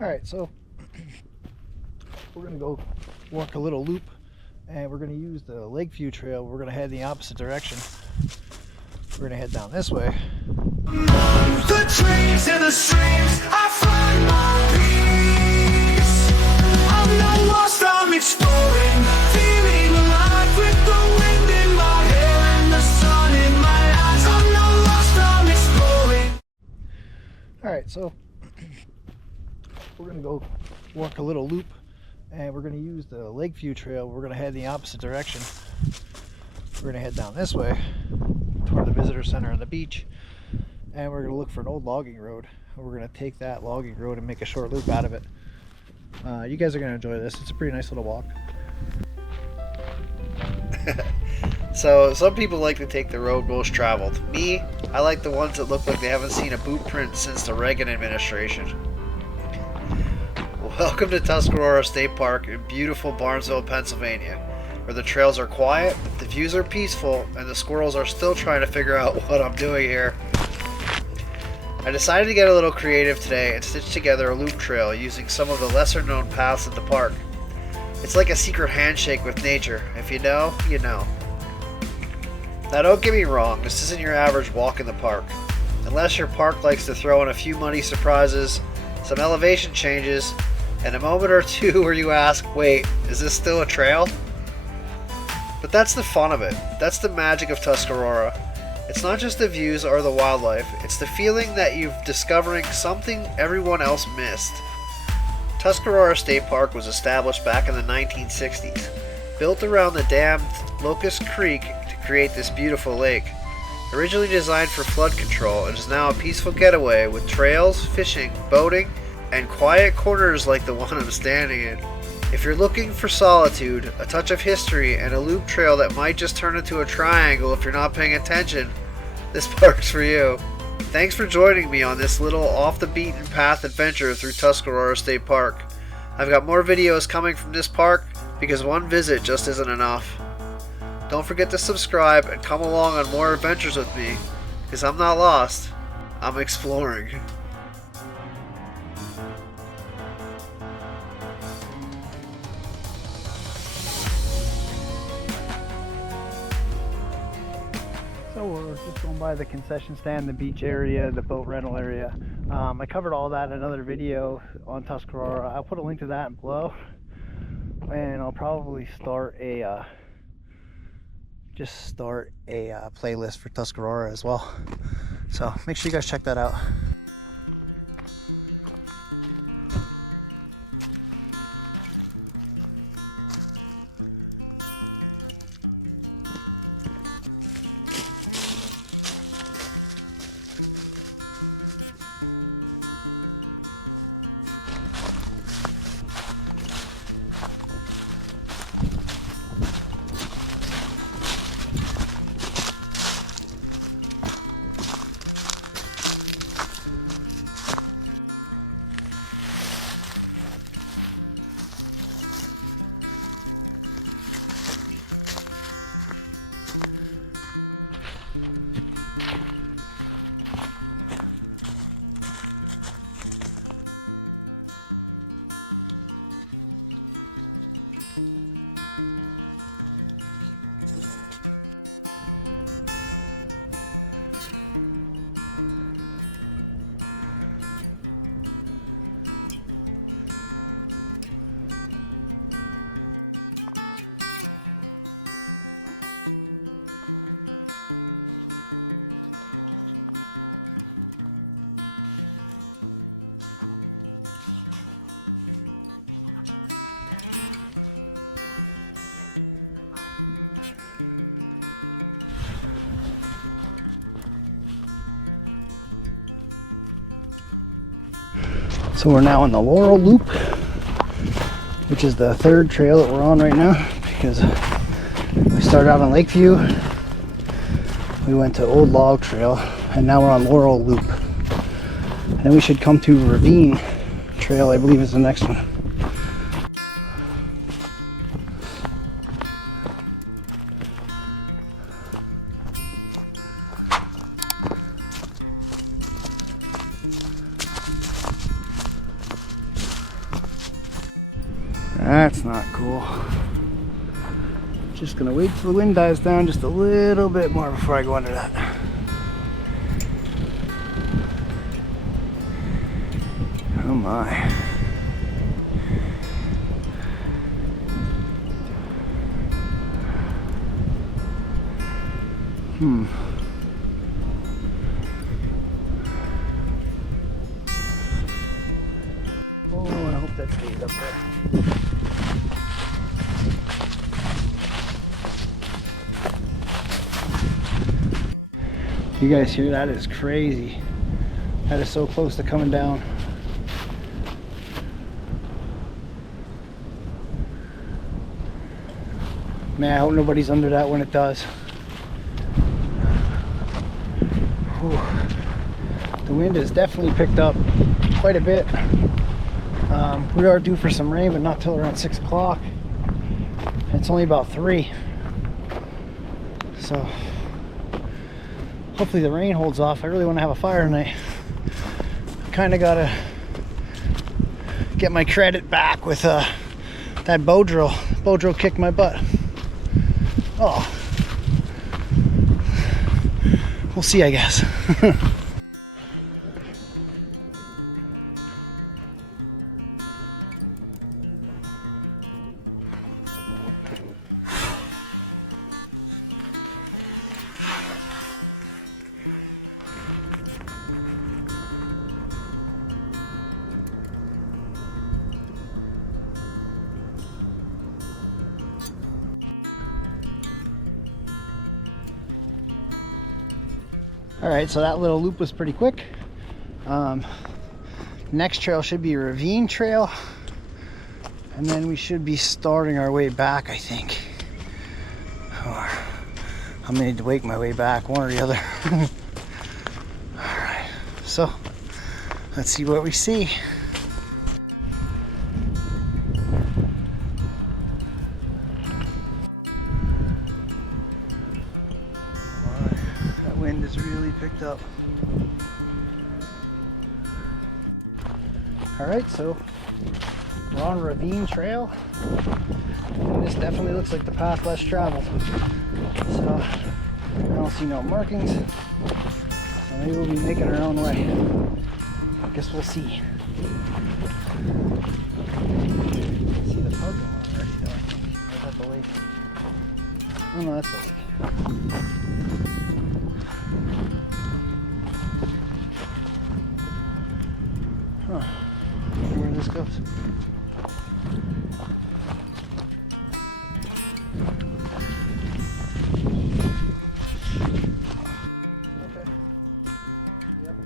Alright, so we're going to go walk a little loop, and we're going to use the Lakeview Trail. We're going to head in the opposite direction. We're going to head down this way. The dreams and the streams, I find my peace. I'm not lost, I'm exploring, feeling alive with the wind in my hair and the sun in my eyes. I'm not lost, I'm exploring. Alright, so we're going to go walk a little loop, and we're going to use the Lakeview Trail. We're going to head in the opposite direction. We're going to head down this way toward the visitor center and the beach, and we're going to look for an old logging road. We're going to take that logging road and make a short loop out of it. You guys are going to enjoy this. It's a pretty nice little walk. So some people like to take the road most traveled. Me, I like the ones that look like they haven't seen a boot print since the Reagan administration. Welcome to Tuscarora State Park in beautiful Barnesville, Pennsylvania, where the trails are quiet, the views are peaceful, and the squirrels are still trying to figure out what I'm doing here. I decided to get a little creative today and stitch together a loop trail using some of the lesser known paths at the park. It's like a secret handshake with nature. If you know, you know. Now don't get me wrong, this isn't your average walk in the park. Unless your park likes to throw in a few muddy surprises, some elevation changes, and a moment or two where you ask, wait, is this still a trail? But that's the fun of it. That's the magic of Tuscarora. It's not just the views or the wildlife, it's the feeling that you're discovering something everyone else missed. Tuscarora State Park was established back in the 1960s, built around the dammed Locust Creek to create this beautiful lake. Originally designed for flood control, it is now a peaceful getaway with trails, fishing, boating, and quiet corners like the one I'm standing in. If you're looking for solitude, a touch of history, and a loop trail that might just turn into a triangle if you're not paying attention, this park's for you. Thanks for joining me on this little off-the-beaten-path adventure through Tuscarora State Park. I've got more videos coming from this park because one visit just isn't enough. Don't forget to subscribe and come along on more adventures with me, because I'm not lost, I'm exploring. So we're just going by the concession stand, the beach area, the boat rental area. I covered all that in another video on Tuscarora. I'll put a link to that below, and I'll probably start a playlist for Tuscarora as well. So make sure you guys check that out. So we're now on the Laurel Loop, which is the third trail that we're on right now, because we started out on Lakeview, we went to Old Log Trail, and now we're on Laurel Loop. And then we should come to Ravine Trail, I believe is the next one. That's not cool. Just gonna wait till the wind dies down just a little bit more before I go under that. Oh my. Oh, I hope that stays up there. You guys hear that? Is crazy. That is so close to coming down. Man, I hope nobody's under that when it does. Whew. The wind has definitely picked up quite a bit. We are due for some rain, but not till around 6 o'clock. It's only about 3. So hopefully the rain holds off. I really want to have a fire tonight. Kind of got to get my credit back with that bow drill. Bow drill kicked my butt. Oh, we'll see, I guess. Alright, so that little loop was pretty quick. Next trail should be a ravine trail. And then we should be starting our way back, I think. Or I'm gonna need to wake my way back, one or the other. Alright, so let's see what we see. Wind has really picked up. Alright, so we're on Ravine Trail, and this definitely looks like the path less traveled. So I don't see no markings, so maybe we'll be making our own way. I guess we'll see. See the parking lot already though, I think. Or is that the lake? Oh no, that's the lake. Huh. I wonder where this goes. Okay. Yep.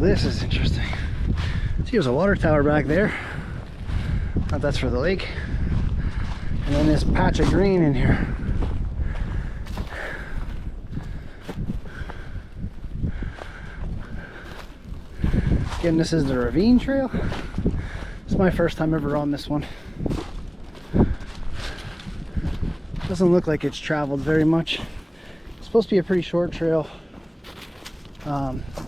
This is interesting. See, there's a water tower back there. Thought that's for the lake. And then this patch of green in here. Again, this is the Ravine Trail. It's my first time ever on this one. Doesn't look like it's traveled very much. It's supposed to be a pretty short trail.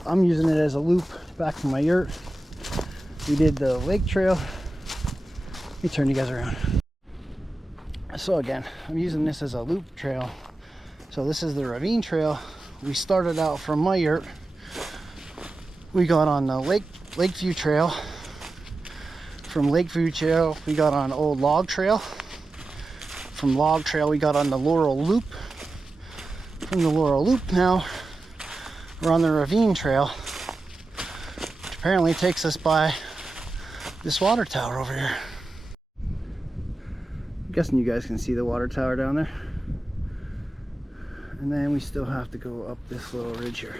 I'm using it as a loop back from my yurt. We did the lake trail. Let me turn you guys around. So again, I'm using this as a loop trail. So this is the Ravine Trail. We started out from my yurt. We got on the Lakeview Trail. From Lakeview Trail, we got on Old Log Trail. From Log Trail, we got on the Laurel Loop. From the Laurel Loop now, we're on the Ravine Trail, which apparently takes us by this water tower over here. I'm guessing you guys can see the water tower down there. And then we still have to go up this little ridge here.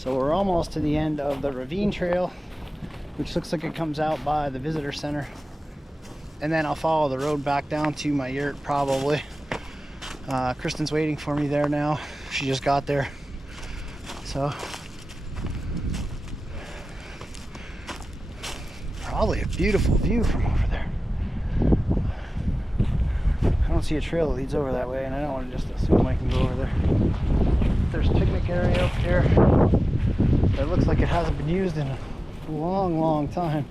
So we're almost to the end of the ravine trail, which looks like it comes out by the visitor center. And then I'll follow the road back down to my yurt probably. Kristen's waiting for me there now. She just got there. So probably a beautiful view from over there. I don't see a trail that leads over that way, and I don't want to just assume I can go over there. There's a picnic area up here that looks like it hasn't been used in a long time.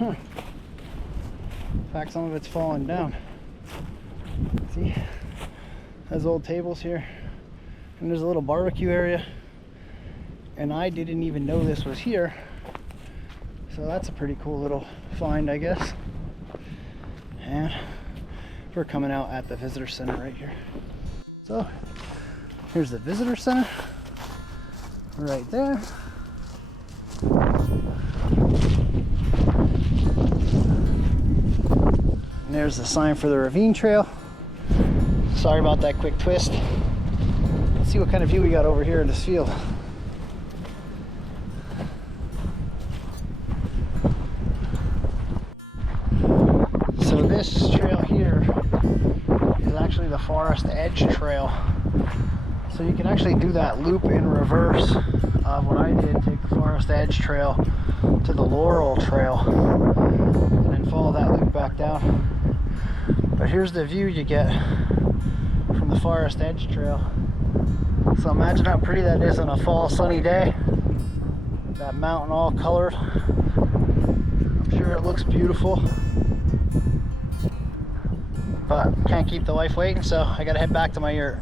In fact, some of it's fallen down. See, there's old tables here, and there's a little barbecue area, and I didn't even know this was here, so that's a pretty cool little find, I guess. And we're coming out at the visitor center right here. So here's the visitor center right there. And there's the sign for the ravine trail. Sorry about that quick twist. Let's see what kind of view we got over here in this field. So this trail here is actually the Forest Edge Trail. So you can actually do that loop in reverse of what I did, take the Forest Edge Trail to the Laurel Trail and then follow that loop back down. But here's the view you get from the Forest Edge Trail. So imagine how pretty that is on a fall sunny day. That mountain all colored. I'm sure it looks beautiful. But can't keep the wife waiting, so I gotta head back to my yurt.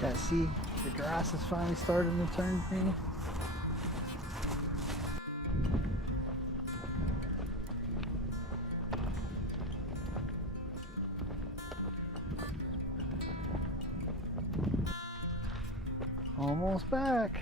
Yeah, see, the grass is finally starting to turn green. Almost back.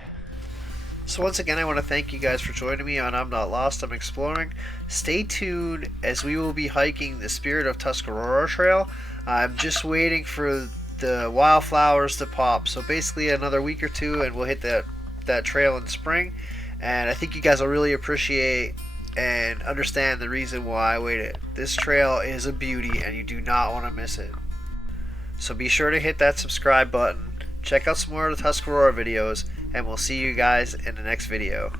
So once again, I want to thank you guys for joining me on I'm Not Lost, I'm Exploring. Stay tuned as we will be hiking the Spirit of Tuscarora Trail. I'm just waiting for the wildflowers to pop. So basically another week or two and we'll hit that trail in spring. And I think you guys will really appreciate and understand the reason why I waited. This trail is a beauty and you do not want to miss it. So be sure to hit that subscribe button. Check out some more of the Tuscarora videos, and we'll see you guys in the next video.